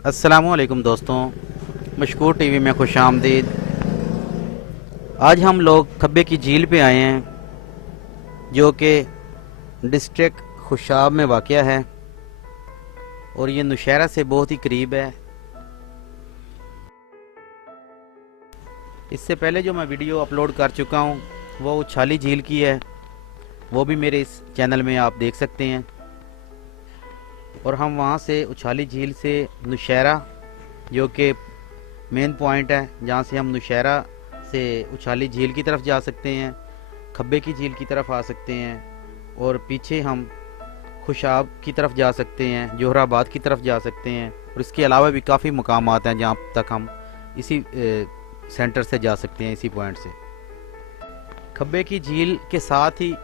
अस्सलामुअलैकुम दोस्तों, मशकूर टीवी में खुश आमदीद। आज हम लोग खब्बे की झील पे आए हैं, जो कि डिस्ट्रिक्ट खुशाब में वाक़या है और ये नौशहरा से बहुत ही करीब है। इससे पहले जो मैं वीडियो अपलोड कर चुका हूँ वो उछाली झील की है, वो भी मेरे इस चैनल में आप देख सकते हैं। और हम वहाँ से उछाली झील से नौशहरा, जो कि मेन पॉइंट है जहाँ से हम नौशहरा से उछाली झील की तरफ जा सकते हैं, खब्बे की झील की तरफ आ सकते हैं और पीछे हम खुशाब की तरफ जा सकते हैं, जोहराबाद की तरफ जा सकते हैं। और इसके अलावा भी काफ़ी मकामात हैं जहाँ तक हम इसी सेंटर से जा सकते हैं, इसी पॉइंट से। खब्बे की झील के साथ ही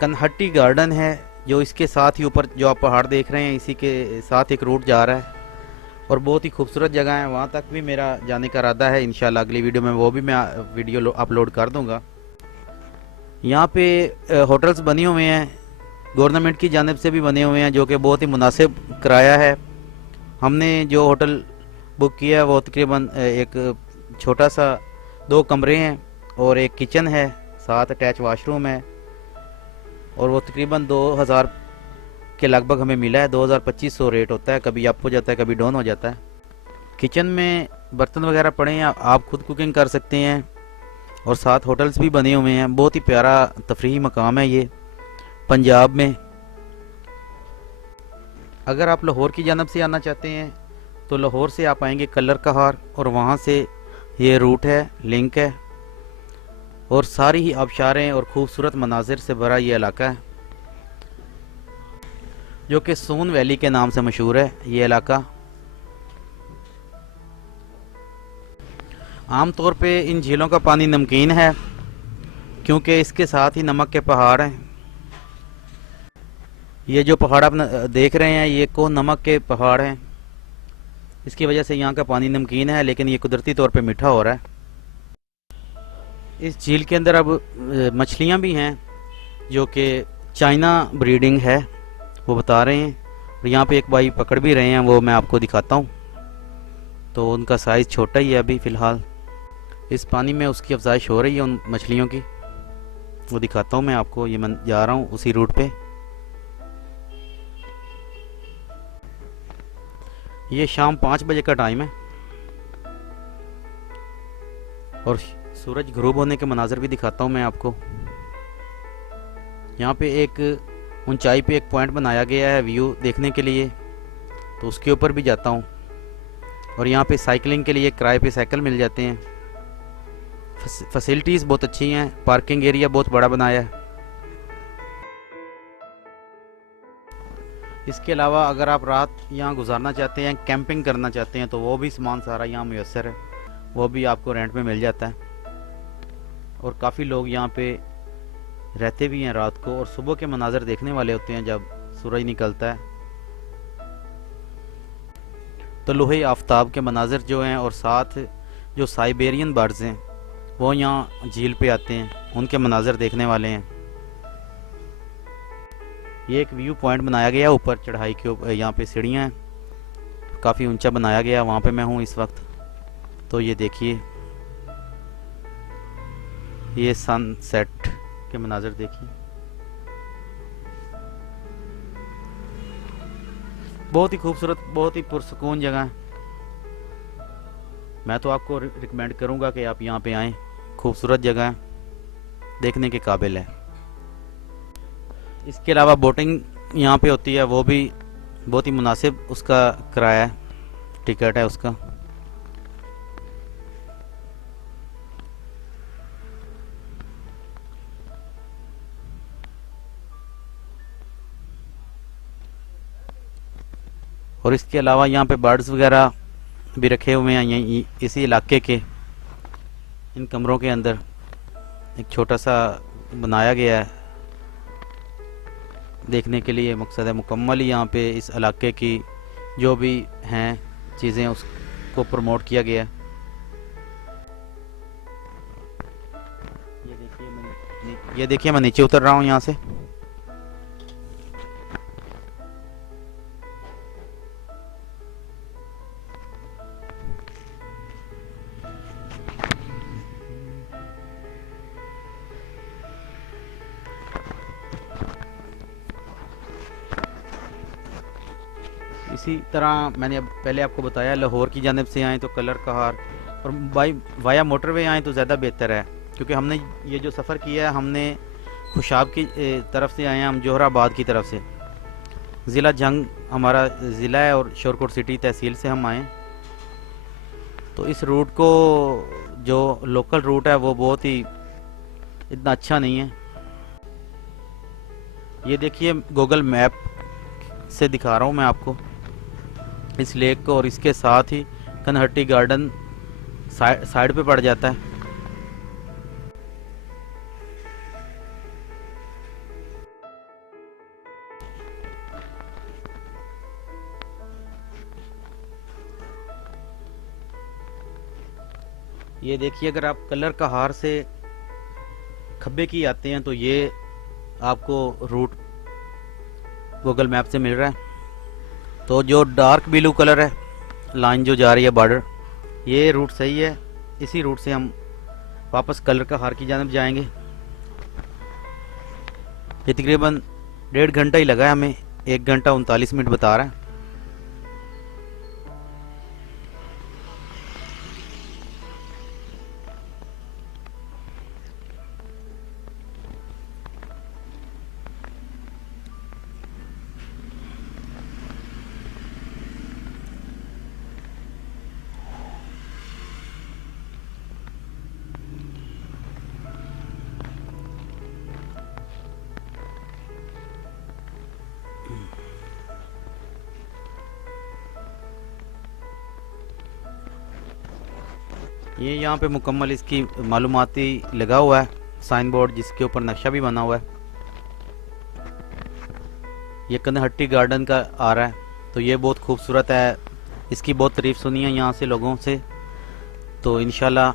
कनहट्टी गार्डन है, जो इसके साथ ही ऊपर जो आप पहाड़ देख रहे हैं इसी के साथ एक रूट जा रहा है और बहुत ही खूबसूरत जगह है। वहाँ तक भी मेरा जाने का इरादा है, इंशाल्लाह अगली वीडियो में वो भी मैं वीडियो अपलोड कर दूँगा। यहाँ पे होटल्स बने हुए हैं, गवर्नमेंट की जानिब से भी बने हुए हैं, जो कि बहुत ही मुनासिब किराया है। हमने जो होटल बुक किया है वो तकरीबन एक छोटा सा 2 कमरे हैं और एक किचन है, साथ अटैच वाशरूम है और वो तकरीबन 2000 के लगभग हमें मिला है। 2000-2500 रेट होता है, कभी अप हो जाता है कभी डाउन हो जाता है। किचन में बर्तन वगैरह पड़े हैं, आप खुद कुकिंग कर सकते हैं और साथ होटल्स भी बने हुए हैं। बहुत ही प्यारा तफरीही मकाम है ये पंजाब में। अगर आप लाहौर की जानब से आना चाहते हैं तो लाहौर से आप आएंगे कलर कहार और वहाँ से ये रूट है, लिंक है और सारी ही आबशारें और खूबसूरत मनाजिर से भरा ये इलाका है, जो कि सून वैली के नाम से मशहूर है। ये इलाका आम तौर पे इन झीलों का पानी नमकीन है, क्योंकि इसके साथ ही नमक के पहाड़ हैं। ये जो पहाड़ आप देख रहे हैं ये को नमक के पहाड़ हैं, इसकी वजह से यहाँ का पानी नमकीन है, लेकिन ये कुदरती तौर पे मीठा हो रहा है। इस झील के अंदर अब मछलियाँ भी हैं, जो कि चाइना ब्रीडिंग है, वो बता रहे हैं। और यहाँ पे एक भाई पकड़ भी रहे हैं, वो मैं आपको दिखाता हूँ। तो उनका साइज़ छोटा ही है अभी फ़िलहाल। इस पानी में उसकी अफजाइश हो रही है उन मछलियों की, वो दिखाता हूँ मैं आपको। ये मैं जा रहा हूँ उसी रूट पे। ये शाम 5 बजे का टाइम है और सूरज ग़ुरूब होने के मनाज़र भी दिखाता हूँ मैं आपको। यहाँ पे एक ऊंचाई पे एक पॉइंट बनाया गया है व्यू देखने के लिए, तो उसके ऊपर भी जाता हूँ। और यहाँ पे साइकिलिंग के लिए किराए पे साइकिल मिल जाते हैं। फैसिलिटीज़ बहुत अच्छी हैं, पार्किंग एरिया बहुत बड़ा बनाया है। इसके अलावा अगर आप रात यहाँ गुजारना चाहते हैं, कैंपिंग करना चाहते हैं, तो वो भी सामान सारा यहाँ मुयस्सर है, वो भी आपको रेंट में मिल जाता है। और काफ़ी लोग यहाँ पे रहते भी हैं रात को और सुबह के मनाज़र देखने वाले होते हैं जब सूरज निकलता है। तो लोहे आफ्ताब के मनाज़र जो हैं और साथ जो साइबेरियन बर्ड्स हैं वो यहाँ झील पे आते हैं, उनके मनाज़र देखने वाले हैं। ये एक व्यू पॉइंट बनाया गया ऊपर चढ़ाई के ऊपर, यहाँ पे सीढ़ियाँ हैं, काफ़ी ऊंचा बनाया गया, वहाँ पे मैं हूँ इस वक्त। तो ये देखिए, ये सनसेट के मनाज़र देखिए, बहुत ही खूबसूरत, बहुत ही पुरसकून जगह है। मैं तो आपको रिकमेंड करूँगा कि आप यहाँ पे आएँ, खूबसूरत जगह है, देखने के काबिल है। इसके अलावा बोटिंग यहाँ पे होती है, वो भी बहुत ही मुनासिब उसका किराया है, टिकट है उसका। और इसके अलावा यहाँ पे बर्ड्स वगैरह भी रखे हुए हैं यहीं इसी इलाके के इन कमरों के अंदर। एक छोटा सा बनाया गया है देखने के लिए, मकसद है मुकम्मल ही यहाँ पे इस इलाके की जो भी हैं चीज़ें उसको प्रमोट किया गया है। ये देखिए मैं नीचे उतर रहा हूँ यहाँ से। इसी तरह मैंने अब पहले आपको बताया, लाहौर की जानिब से आएँ तो कलर कहार, और बाई वाया मोटरवे आएँ तो ज़्यादा बेहतर है, क्योंकि हमने ये जो सफ़र किया है हमने खुशाब की तरफ से आए हैं, हम जोहराबाद की तरफ से। ज़िला जंग हमारा ज़िला है और शोरकोट सिटी तहसील से हम आए। तो इस रूट को, जो लोकल रूट है वो बहुत ही इतना अच्छा नहीं है। ये देखिए गूगल मैप से दिखा रहा हूँ मैं आपको इस लेक को, और इसके साथ ही कनहट्टी गार्डन साइड पे पड़ जाता है। ये देखिए, अगर आप कलर कहार से खब्बे की आते हैं तो ये आपको रूट गूगल मैप से मिल रहा है। तो जो डार्क ब्लू कलर है, लाइन जो जा रही है बॉर्डर, ये रूट सही है। इसी रूट से हम वापस कलर कहार की जानब जाएंगे। ये तकरीबन 1.5 घंटा ही लगा है हमें, 1 घंटा 39 मिनट बता रहा है। ये यहाँ पे मुकम्मल इसकी मालूमाती लगा हुआ है साइन बोर्ड, जिसके ऊपर नक्शा भी बना हुआ है। ये कनहट्टी गार्डन का आ रहा है, तो ये बहुत खूबसूरत है। इसकी बहुत तारीफ़ सुनी है यहाँ से लोगों से। तो इंशाल्लाह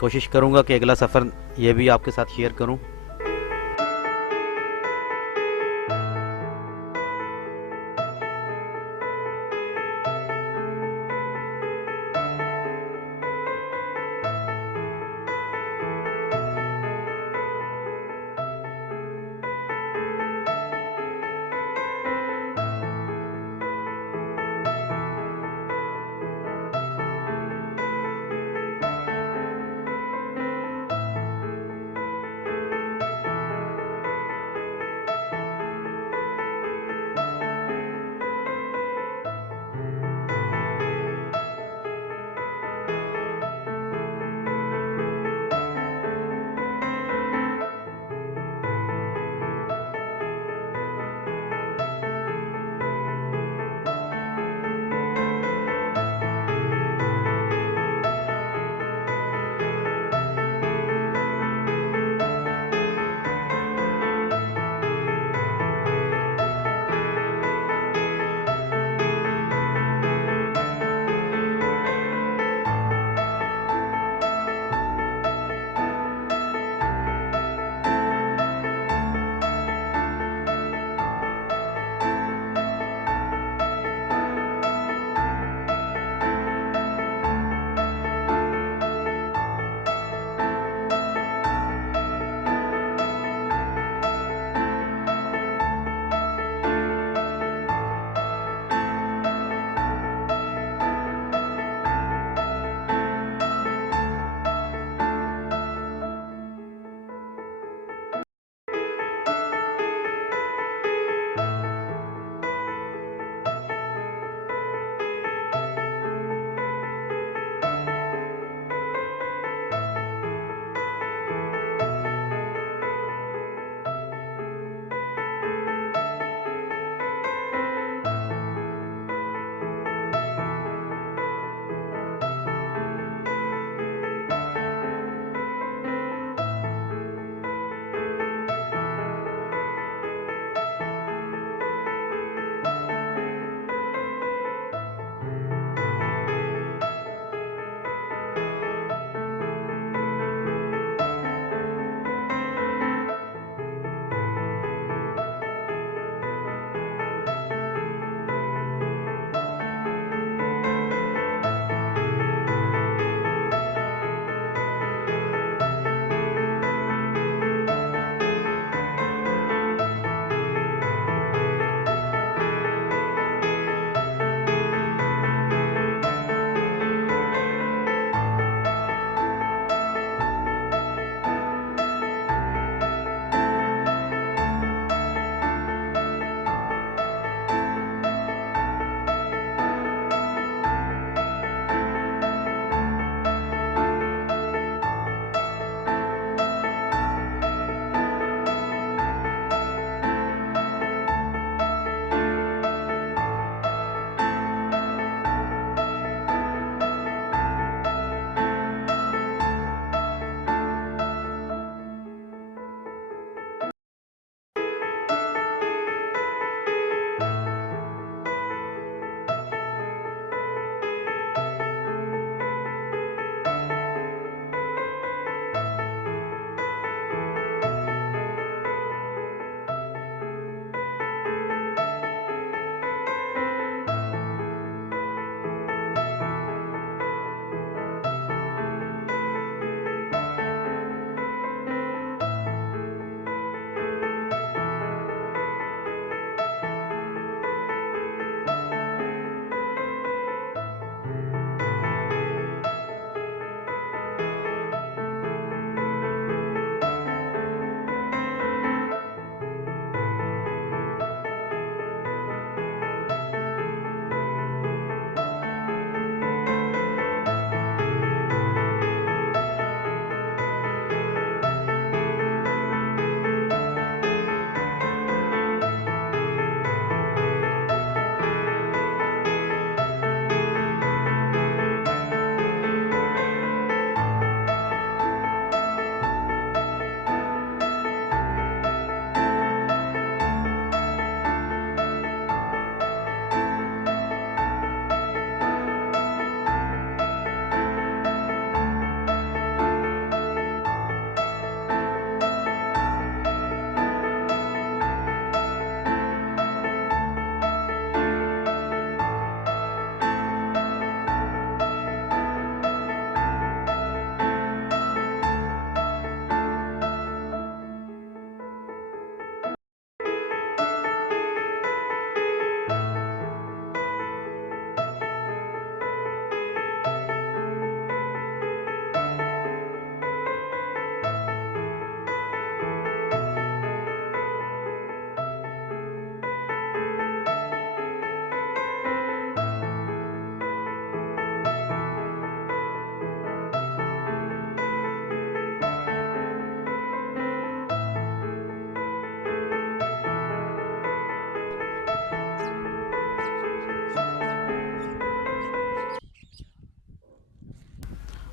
कोशिश करूँगा कि अगला सफ़र ये भी आपके साथ शेयर करूँ।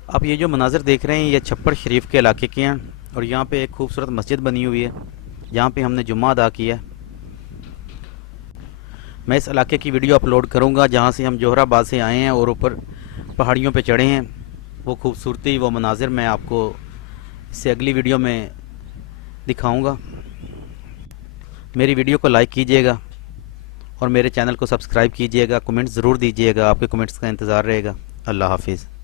आप ये जो मनाज़र देख रहे हैं ये छप्पर शरीफ के इलाके के हैं और यहाँ पे एक खूबसूरत मस्जिद बनी हुई है जहाँ पे हमने जुम्मा अदा किया है। मैं इस इलाके की वीडियो अपलोड करूँगा जहाँ से हम जोहराबाद से आए हैं और ऊपर पहाड़ियों पे चढ़े हैं। वो खूबसूरती, वो मनाज़िर मैं आपको इससे अगली वीडियो में दिखाऊँगा। मेरी वीडियो को लाइक कीजिएगा और मेरे चैनल को सब्सक्राइब कीजिएगा। कमेंट्स ज़रूर दीजिएगा, आपके कमेंट्स का इंतज़ार रहेगा। अल्लाह हाफिज़।